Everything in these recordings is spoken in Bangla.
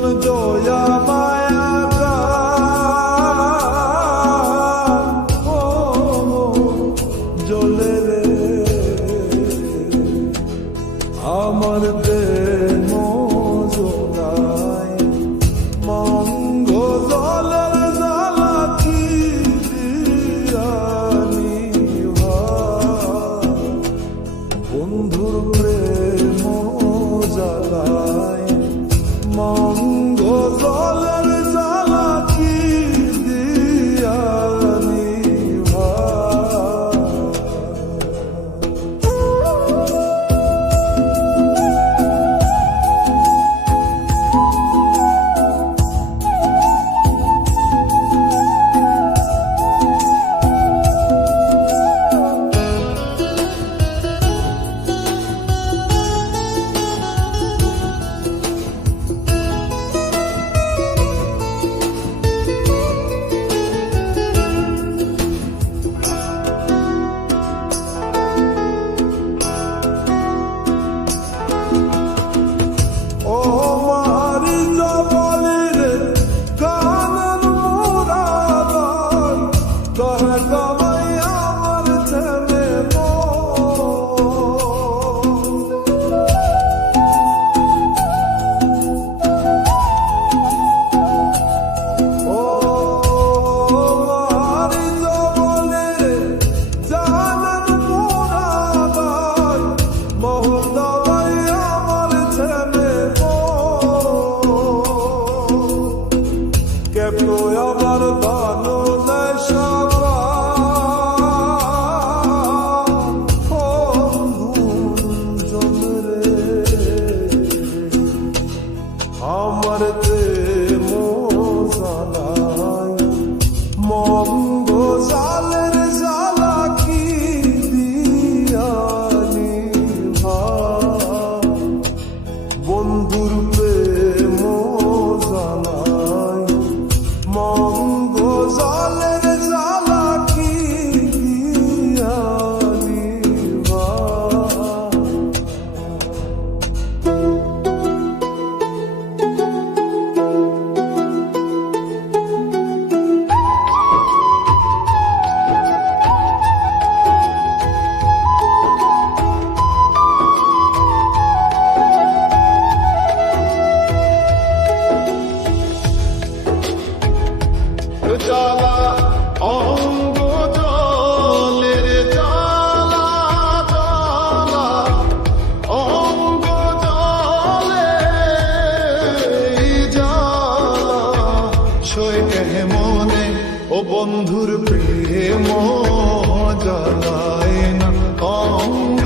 gonna do? বন্ধুর প্রেম জ্বালায় না।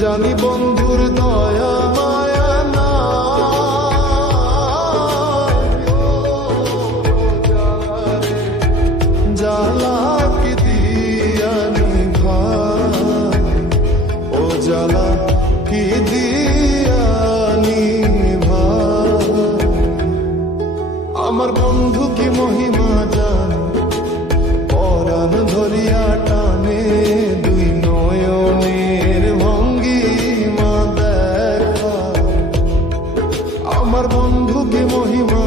জানি বন্ধুর দয়া। আমার বন্ধুকে মহিমা